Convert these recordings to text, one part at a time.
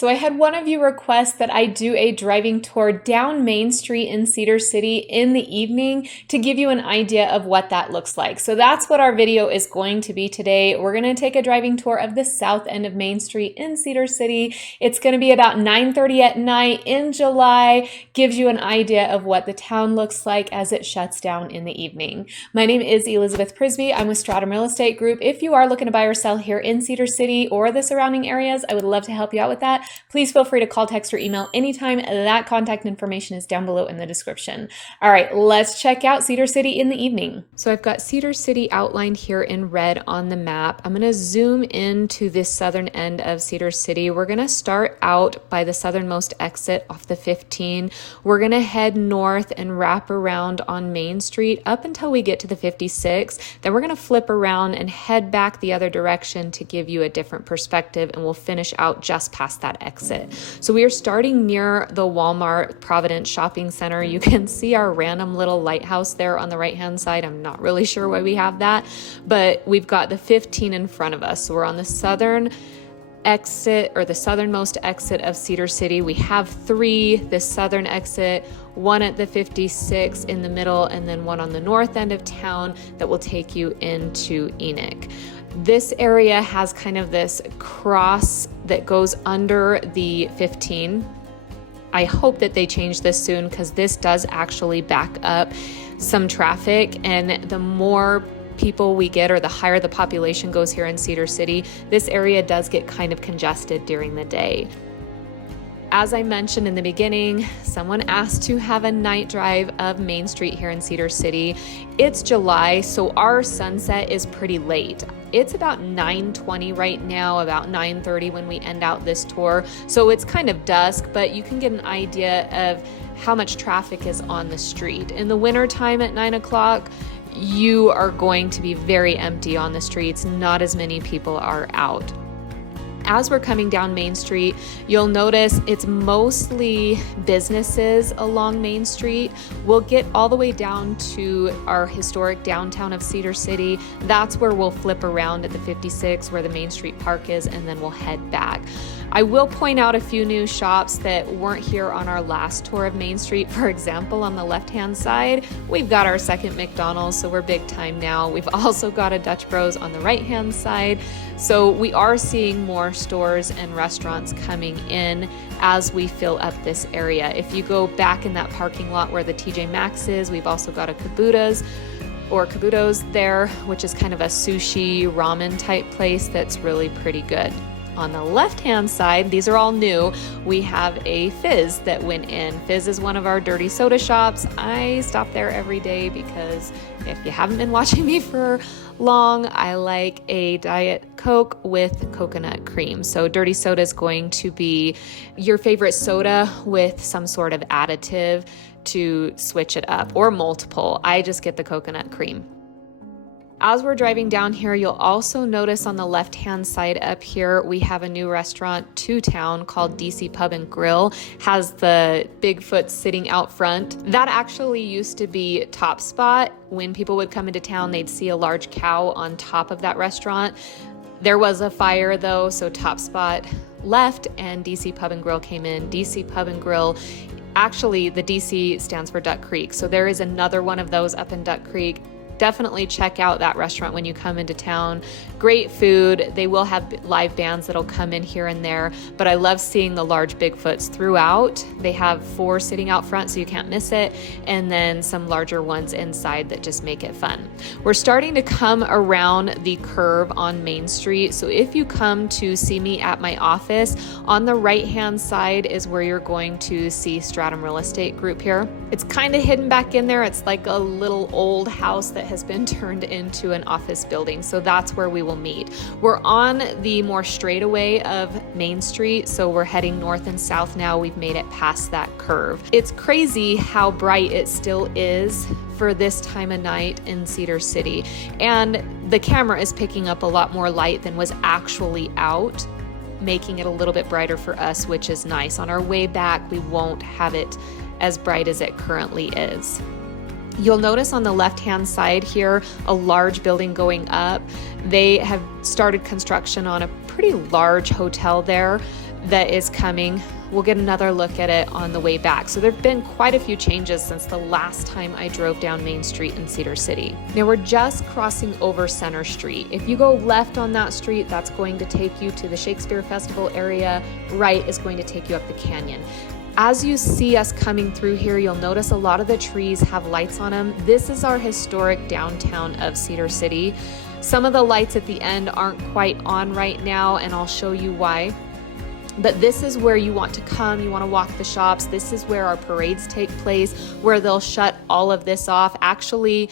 So I had one of you request that I do a driving tour down Main Street in Cedar City in the evening to give you an idea of what that looks like. So that's what our video is going to be today. We're going to take a driving tour of the south end of Main Street in Cedar City. It's going to be about 9:30 at night in July, gives you an idea of what the town looks like as it shuts down in the evening. My name is Elizabeth Prisbrey. I'm with Stratum Real Estate Group. If you are looking to buy or sell here in Cedar City or the surrounding areas, I would love to help you out with that. Please feel free to call, text, or email anytime. That contact information is down below in the description. All right, let's check out Cedar City in the evening. So I've got Cedar City outlined here in red on the map. I'm going to zoom into the southern end of Cedar City. We're going to start out by the southernmost exit off the 15. We're going to head north and wrap around on Main Street up until we get to the 56. Then we're going to flip around and head back the other direction to give you a different perspective, and we'll finish out just past that exit. So we are starting near the Walmart Providence Shopping Center. You can see our random little lighthouse there on the right hand side. I'm not really sure why we have that, but we've got the 15 in front of us. So we're on the southern exit, or the southernmost exit of Cedar City. We have three: this southern exit, one at the 56 in the middle, and then one on the north end of town that will take you into Enoch. This area has kind of this cross that goes under the 15. I hope that they change this soon, because this does actually back up some traffic, and the more people we get, or the higher the population goes here in Cedar City, this area does get kind of congested during the day. As I mentioned in the beginning, someone asked to have a night drive of Main Street here in Cedar City. It's July, so our sunset is pretty late. It's about 9:20 right now, about 9:30 when we end out this tour. So it's kind of dusk, but you can get an idea of how much traffic is on the street. In the wintertime at 9 o'clock, you are going to be very empty on the streets. Not as many people are out. As we're coming down Main Street, you'll notice it's mostly businesses along Main Street. We'll get all the way down to our historic downtown of Cedar City. That's where we'll flip around at the 56, where the Main Street Park is, and then we'll head back. I will point out a few new shops that weren't here on our last tour of Main Street. For example, on the left-hand side, we've got our second McDonald's, so we're big time now. We've also got a Dutch Bros on the right-hand side. So we are seeing more stores and restaurants coming in as we fill up this area. If you go back in that parking lot where the TJ Maxx is, we've also got a Kabuto's there, which is kind of a sushi ramen type place that's really pretty good. On the left-hand side, these are all new, we have a Fizz that went in. Fizz is one of our dirty soda shops. I stop there every day because if you haven't been watching me for long, I like a Diet Coke with coconut cream. So dirty soda is going to be your favorite soda with some sort of additive to switch it up, or multiple. I just get the coconut cream. As we're driving down here, you'll also notice on the left-hand side up here, we have a new restaurant to town called DC Pub and Grill. Has the Bigfoot sitting out front. That actually used to be Top Spot. When people would come into town, they'd see a large cow on top of that restaurant. There was a fire though, so Top Spot left and DC Pub and Grill came in. DC Pub and Grill, actually the DC stands for Duck Creek, so there is another one of those up in Duck Creek. Definitely check out that restaurant when you come into town. Great food. They will have live bands that'll come in here and there, but I love seeing the large Bigfoots throughout. They have 4 sitting out front so you can't miss it, and then some larger ones inside that just make it fun. We're starting to come around the curve on Main Street, so if you come to see me at my office, on the right-hand side is where you're going to see Stratum Real Estate Group here. It's kind of hidden back in there. It's like a little old house that has been turned into an office building. So that's where we will meet. We're on the more straightaway of Main Street. So we're heading north and south now. We've made it past that curve. It's crazy how bright it still is for this time of night in Cedar City. And the camera is picking up a lot more light than was actually out, making it a little bit brighter for us, which is nice. On our way back, we won't have it as bright as it currently is. You'll notice on the left-hand side here, a large building going up. They have started construction on a pretty large hotel there. that is coming. We'll get another look at it on the way back. So there've been quite a few changes since the last time I drove down Main Street in Cedar City. Now we're just crossing over Center Street. If you go left on that street, that's going to take you to the Shakespeare Festival area. Right is going to take you up the canyon. As you see us coming through here, you'll notice a lot of the trees have lights on them. This is our historic downtown of Cedar City. Some of the lights at the end aren't quite on right now, and I'll show you why. But this is where you want to come, you want to walk the shops. This is where our parades take place, where they'll shut all of this off. Actually,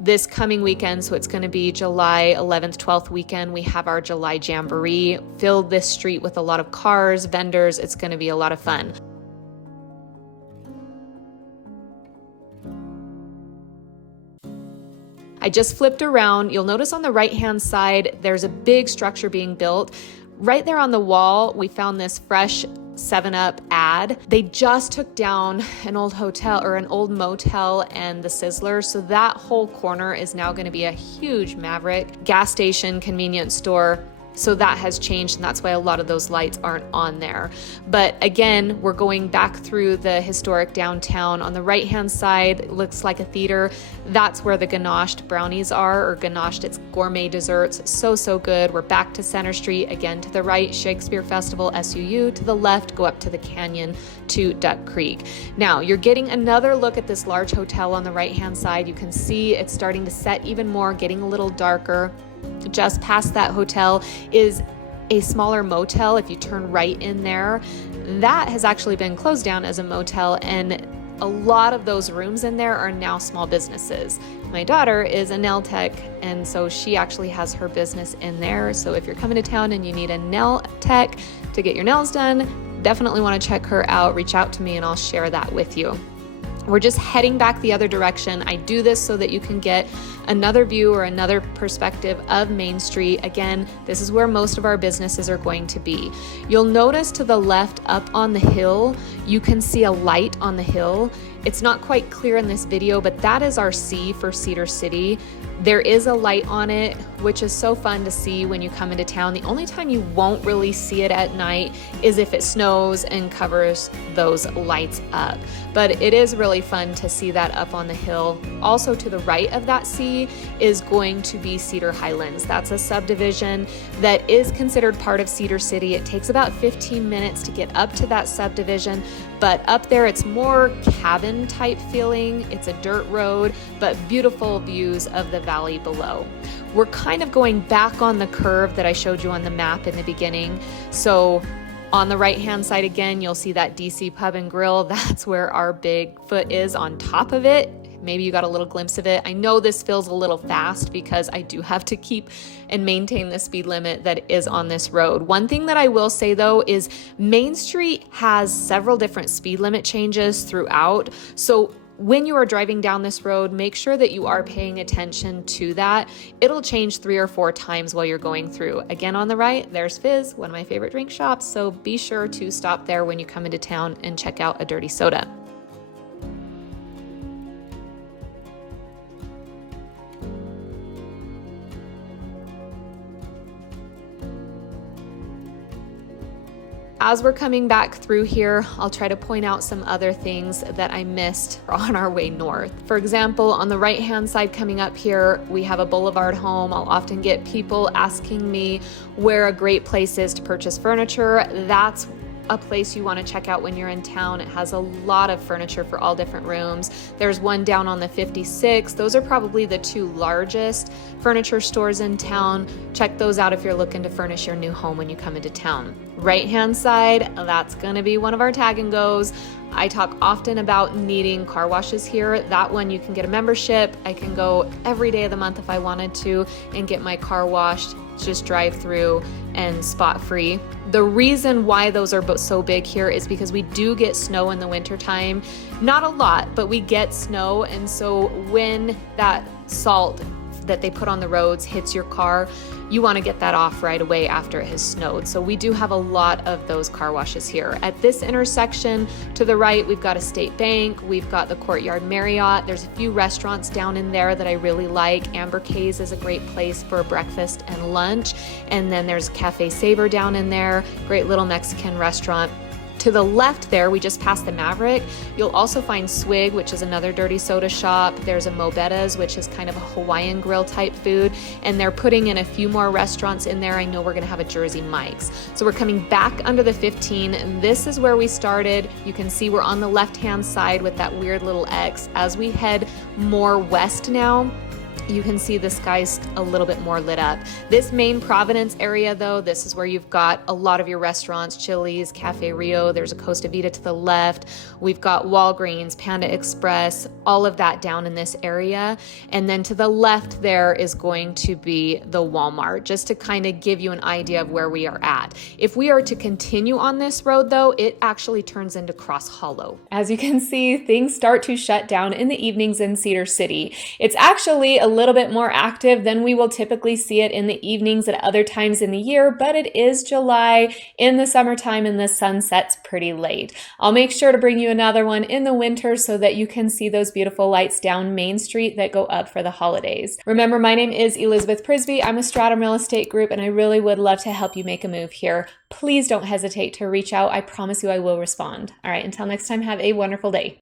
this coming weekend, so it's going to be July 11th, 12th weekend, we have our July Jamboree. Filled this street with a lot of cars, vendors. It's going to be a lot of fun. I just flipped around. You'll notice on the right-hand side, there's a big structure being built. Right there on the wall, we found this fresh 7-Up ad. They just took down an old hotel or an old motel and the Sizzler. So that whole corner is now going to be a huge Maverick gas station, convenience store. So that has changed, and that's why a lot of those lights aren't on there. But again, we're going back through the historic downtown. On the right-hand side, it looks like a theater. That's where the ganashed brownies are, or ganashed, it's gourmet desserts. So good. We're back to Center Street. Again, to the right, Shakespeare Festival, SUU. To the left, go up to the canyon to Duck Creek. Now, you're getting another look at this large hotel on the right-hand side. You can see it's starting to set even more, getting a little darker. Just past that hotel is a smaller motel. If you turn right in there, that has actually been closed down as a motel, and a lot of those rooms in there are now small businesses. My daughter is a nail tech, and so she actually has her business in there. So if you're coming to town and you need a nail tech to get your nails done, definitely want to check her out. Reach out to me and I'll share that with you. We're just heading back the other direction. I do this so that you can get another view or another perspective of Main Street. Again, this is where most of our businesses are going to be. You'll notice to the left up on the hill, you can see a light on the hill. It's not quite clear in this video, but that is our C for Cedar City. There is a light on it, which is so fun to see when you come into town. The only time you won't really see it at night is if it snows and covers those lights up. But it is really fun to see that up on the hill. Also to the right of that C is going to be Cedar Highlands. That's a subdivision that is considered part of Cedar City. It takes about 15 minutes to get up to that subdivision, but up there it's more cabin type feeling. It's a dirt road, but beautiful views of the valley below. We're kind of going back on the curve that I showed you on the map in the beginning. So on the right-hand side again, you'll see that DC Pub and Grill. That's where our Bigfoot is on top of it. Maybe you got a little glimpse of it. I know this feels a little fast because I do have to keep and maintain the speed limit that is on this road. One thing that I will say though is Main Street has several different speed limit changes throughout. So when you are driving down this road, make sure that you are paying attention to that. It'll change 3 or 4 times while you're going through. Again, on the right, there's Fizz, one of my favorite drink shops. So be sure to stop there when you come into town and check out a dirty soda. As we're coming back through here, I'll try to point out some other things that I missed on our way north. For example, on the right-hand side coming up here, we have a boulevard home. I'll often get people asking me where a great place is to purchase furniture. That's a place you want to check out when you're in town. It has a lot of furniture for all different rooms. There's one down on the 56. Those are probably the 2 largest furniture stores in town. Check those out if you're looking to furnish your new home when you come into town. Right-hand side, that's gonna be one of our tag and goes. I talk often about needing car washes here. That one you can get a membership. I can go every day of the month if I wanted to and get my car washed. Just drive through and spot free. The reason why those are so big here is because we do get snow in the wintertime. Not a lot, but we get snow, and so when that salt that they put on the roads hits your car, you want to get that off right away after it has snowed. So we do have a lot of those car washes here. At this intersection to the right, we've got a State Bank, we've got the Courtyard Marriott. There's a few restaurants down in there that I really like. Amber K's is a great place for breakfast and lunch. And then there's Cafe Saver down in there, great little Mexican restaurant. To the left there, we just passed the Maverick. You'll also find Swig, which is another dirty soda shop. There's a Mobetta's, which is kind of a Hawaiian grill type food. And they're putting in a few more restaurants in there. I know we're gonna have a Jersey Mike's. So we're coming back under the 15. This is where we started. You can see we're on the left-hand side with that weird little X. As we head more west now, you can see the sky's a little bit more lit up. This main Providence area though, this is where you've got a lot of your restaurants, Chili's, Cafe Rio, there's a Costa Vida to the left. We've got Walgreens, Panda Express, all of that down in this area. And then to the left there is going to be the Walmart, just to kind of give you an idea of where we are at. If we are to continue on this road though, it actually turns into Cross Hollow. As you can see, things start to shut down in the evenings in Cedar City. It's actually a little bit more active than we will typically see it in the evenings at other times in the year, but it is July in the summertime and the sun sets pretty late. I'll make sure to bring you another one in the winter so that you can see those beautiful lights down Main Street that go up for the holidays. Remember, my name is Elizabeth Prisbrey. I'm a Stratum Real Estate Group and I really would love to help you make a move here. Please don't hesitate to reach out. I promise you I will respond. All right, until next time, have a wonderful day.